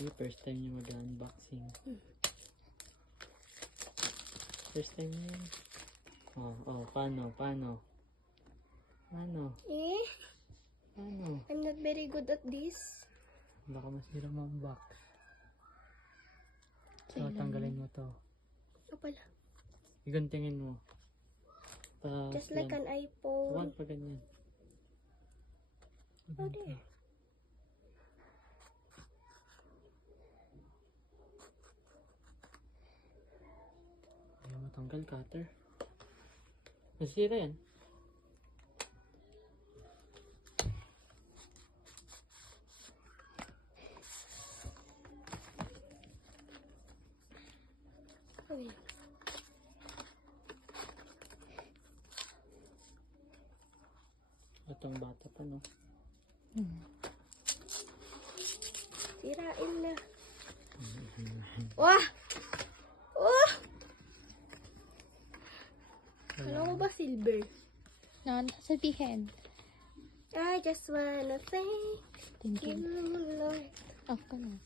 Hindi, first time niya mag-unboxing. First time niya yun. Paano? Paano? Paano? I'm not very good at this. Baka mas hirap mag-unbox. So, tanggalin mo to. Pala. Igantingin mo. Just like an iPhone. Huwag pa ganyan. There. Ayaw matanggal, cutter. Nasira yan. Itong bata pa, no? Sirain na. Wah! Oh! Alam mo ba silver? No, sabihin. I just wanna thank you, Lord. Off ka na.